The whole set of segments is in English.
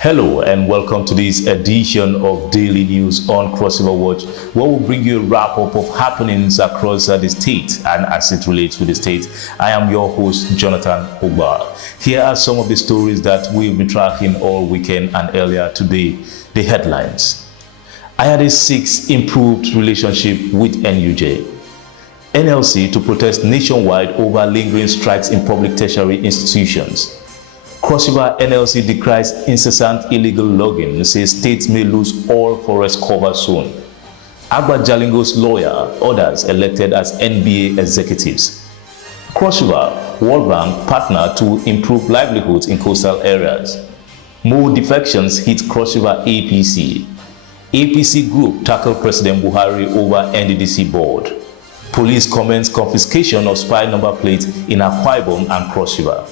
Hello and welcome to this edition of Daily News on CrossRiverWatch, where we'll bring you a wrap-up of happenings across the state and as it relates with the state. I am your host, Jonathan Ogbar. Here are some of the stories that we've been tracking all weekend and earlier today. The headlines. IAD seeks improved relationship with NUJ. NLC to protest nationwide over lingering strikes in public tertiary institutions. Cross River NLC decries incessant illegal logging, says states may lose all forest cover soon. Agba Jalingo's lawyer, others elected as NBA executives. Cross River World Bank partner to improve livelihoods in coastal areas. More defections hit Cross River APC. APC group tackle President Buhari over NDDC board. Police commence confiscation of spy number plates in Akwa Ibom and Cross River.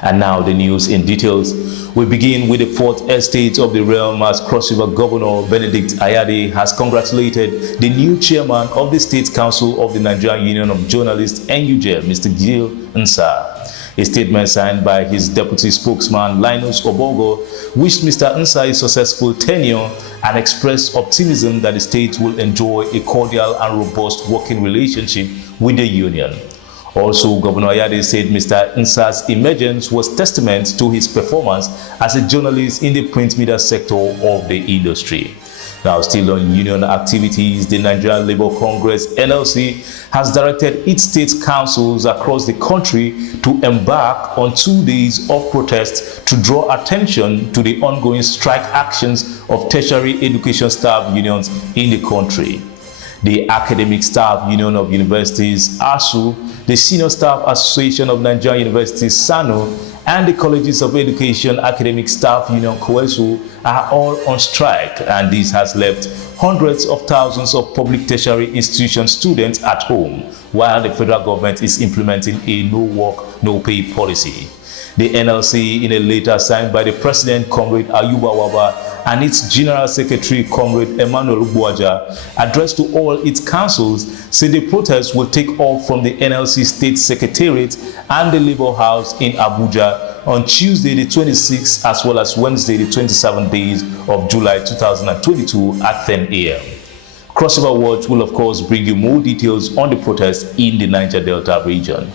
And now the news in details. We begin with the fourth estate of the realm as Cross River Governor Benedict Ayade has congratulated the new chairman of the State Council of the Nigerian Union of Journalists, NUJ, Mr. Gil Nsah. A statement signed by his deputy spokesman, Linus Obogo, wished Mr. Nsah a successful tenure and expressed optimism that the state will enjoy a cordial and robust working relationship with the union. Also, Governor Ayade said Mr. Nsah's emergence was testament to his performance as a journalist in the print media sector of the industry. Now, still on union activities, the Nigerian Labour Congress (NLC) has directed its state councils across the country to embark on 2 days of protest to draw attention to the ongoing strike actions of tertiary education staff unions in the country. The Academic Staff Union of Universities (ASU), the Senior Staff Association of Nigerian Universities (SANU), and the Colleges of Education Academic Staff Union (COESU) are all on strike, and this has left hundreds of thousands of public tertiary institution students at home, while the federal government is implementing a no work, no pay policy. The NLC, in a letter signed by the President, Comrade Ayuba Waba, and its General Secretary, Comrade Emmanuel Ubuaja, addressed to all its councils, said the protest will take off from the NLC State Secretariat and the Labour House in Abuja on Tuesday the 26th as well as Wednesday the 27th days of July 2022 at 10 a.m. Cross River Watch will of course bring you more details on the protest in the Niger Delta region.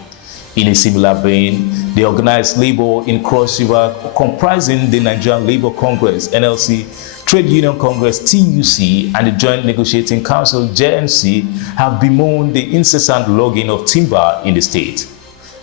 In a similar vein, the organized labor in Cross River, comprising the Nigerian Labour Congress (NLC), Trade Union Congress (TUC), and the Joint Negotiating Council (JNC), have bemoaned the incessant logging of timber in the state.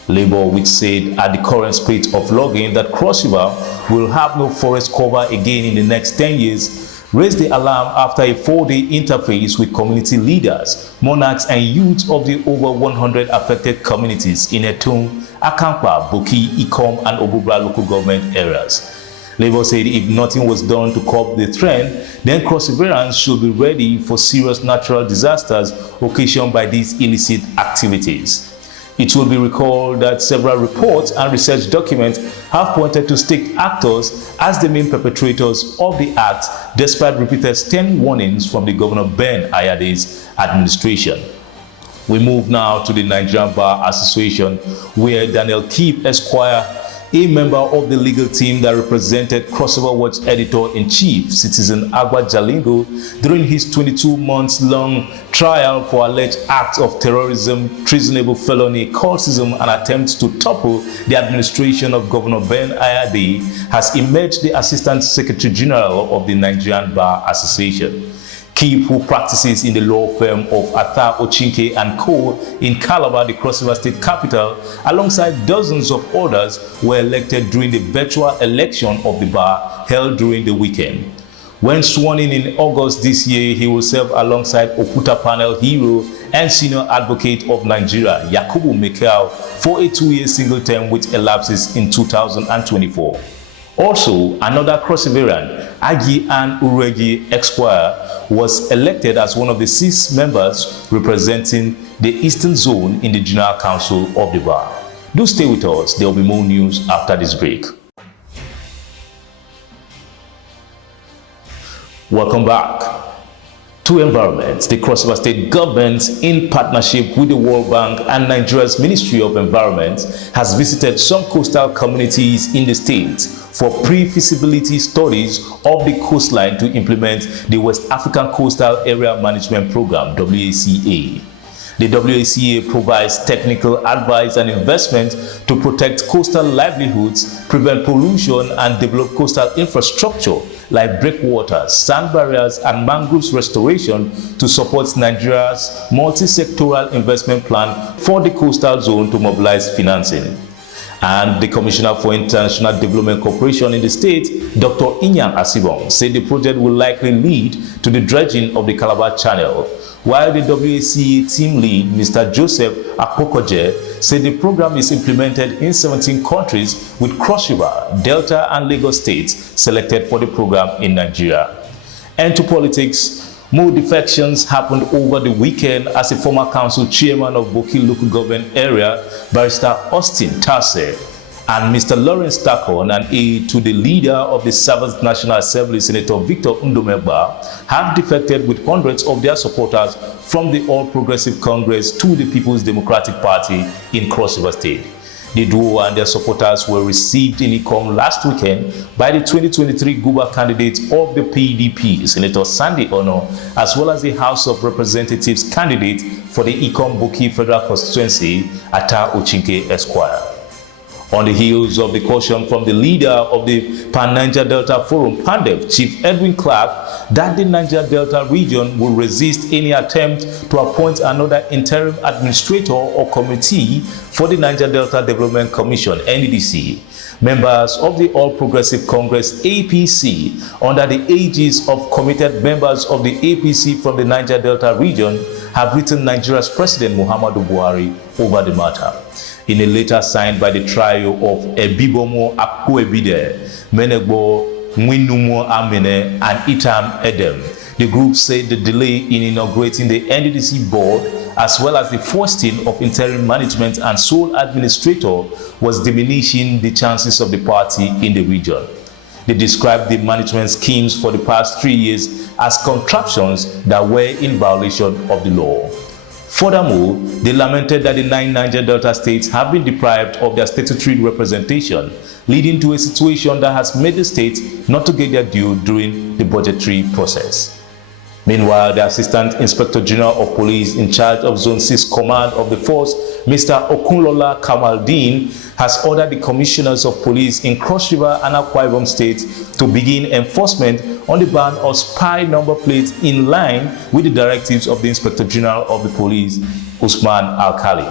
Labour, which said at the current rate of logging that Cross River will have no forest cover again in the next 10 years, raised the alarm after a 4-day interface with community leaders, monarchs, and youth of the over 100 affected communities in Etum, Akampa, Boki, Ikom, and Obubra local government areas. Labour said if nothing was done to curb the trend, then Cross Riverans should be ready for serious natural disasters occasioned by these illicit activities. It will be recalled that several reports and research documents have pointed to state actors as the main perpetrators of the act, despite repeated stern warnings from the Governor Ben Ayade's administration. We move now to the Nigerian Bar Association, where Daniel Keep Esquire, a member of the legal team that represented Cross River Watch Editor-in-Chief, Citizen Agba Jalingo, during his 22-month-long trial for alleged acts of terrorism, treasonable felony, cultism, and attempts to topple the administration of Governor Ben Ayade, has emerged the Assistant Secretary General of the Nigerian Bar Association. Keep, who practices in the law firm of Atha Ochinke and Co. in Calabar, the Cross River State capital, alongside dozens of others, were elected during the virtual election of the bar held during the weekend. When sworn in August this year, he will serve alongside Okuta panel hero and senior advocate of Nigeria, Yakubu Mekau, for a 2-year single term which elapses in 2024. Also, another Cross Riverian, Agi Ann Uregi Esquire, was elected as one of the 6 members representing the Eastern Zone in the General Council of the Bar. Do stay with us, there will be more news after this break. Welcome back. To environment, the Cross River State government, in partnership with the World Bank and Nigeria's Ministry of Environment, has visited some coastal communities in the state for pre-feasibility studies of the coastline to implement the West African Coastal Area Management Program, WACA. The WACA provides technical advice and investment to protect coastal livelihoods, prevent pollution, and develop coastal infrastructure like breakwaters, sand barriers, and mangroves restoration to support Nigeria's multi-sectoral investment plan for the coastal zone to mobilize financing. And the Commissioner for International Development Cooperation in the state, Dr. Inyang Asibong, said the project will likely lead to the dredging of the Calabar Channel, while the WACA team lead, Mr. Joseph Apokoje, said the program is implemented in 17 countries with Cross River, Delta, and Lagos states selected for the program in Nigeria. And to politics, more defections happened over the weekend as a former council chairman of Boki local government area, Barrister Austin Tarseh, and Mr. Lawrence Takon, an aide to the leader of the 7th National Assembly, Senator Victor Ndomegba, have defected with hundreds of their supporters from the All Progressive Congress to the People's Democratic Party in Cross River State. The duo and their supporters were received in Ikom last weekend by the 2023 Guba candidate of the PDP, Senator Sandy Ono, as well as the House of Representatives candidate for the Ikom Boki Federal Constituency, Ata Ochinke Esquire. On the heels of the caution from the leader of the Pan-Niger Delta Forum, PANDEF, Chief Edwin Clark, that the Niger Delta region will resist any attempt to appoint another interim administrator or committee for the Niger Delta Development Commission, NDDC. Members of the All Progressive Congress, APC, under the aegis of committed members of the APC from the Niger Delta region, have written Nigeria's President Muhammadu Buhari over the matter. In a letter signed by the trio of Ebibomo Akpuebide, Menegbo Mwinumo Amene, and Itam Edem, the group said the delay in inaugurating the NDDC board, as well as the foisting of interim management and sole administrator, was diminishing the chances of the party in the region. They described the management schemes for the past 3 years as contraptions that were in violation of the law. Furthermore, they lamented that the 9 Niger Delta states have been deprived of their statutory representation, leading to a situation that has made the states not to get their due during the budgetary process. Meanwhile, the Assistant Inspector General of Police in charge of Zone 6 Command of the Force, Mr. Okunlola Kamaldeen, has ordered the Commissioners of Police in Cross River and Akwa Ibom states to begin enforcement on the ban of spy number plates in line with the directives of the Inspector General of the Police, Usman Alkali.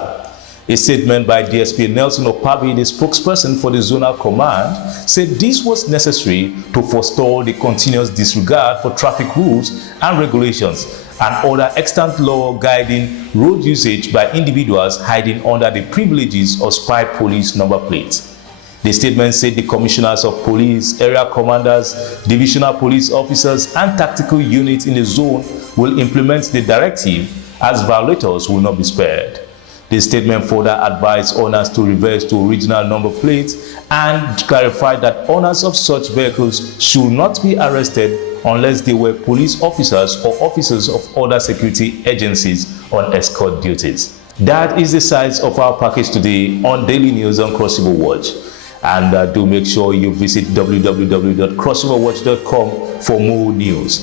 A statement by DSP Nelson Opabi, the spokesperson for the Zonal Command, said this was necessary to forestall the continuous disregard for traffic rules and regulations and other extant law guiding road usage by individuals hiding under the privileges of spy police number plates. The statement said the commissioners of police, area commanders, divisional police officers, and tactical units in the zone will implement the directive, as violators will not be spared. The statement further advised owners to reverse to original number plates and clarified that owners of such vehicles should not be arrested unless they were police officers or officers of other security agencies on escort duties. That is the size of our package today on Daily News on Cross River Watch. And do make sure you visit www.crossriverwatch.com for more news.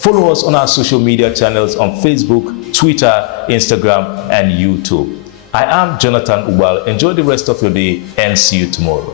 Follow us on our social media channels on Facebook, Twitter, Instagram, and YouTube. I am Jonathan Ubal. Enjoy the rest of your day and see you tomorrow.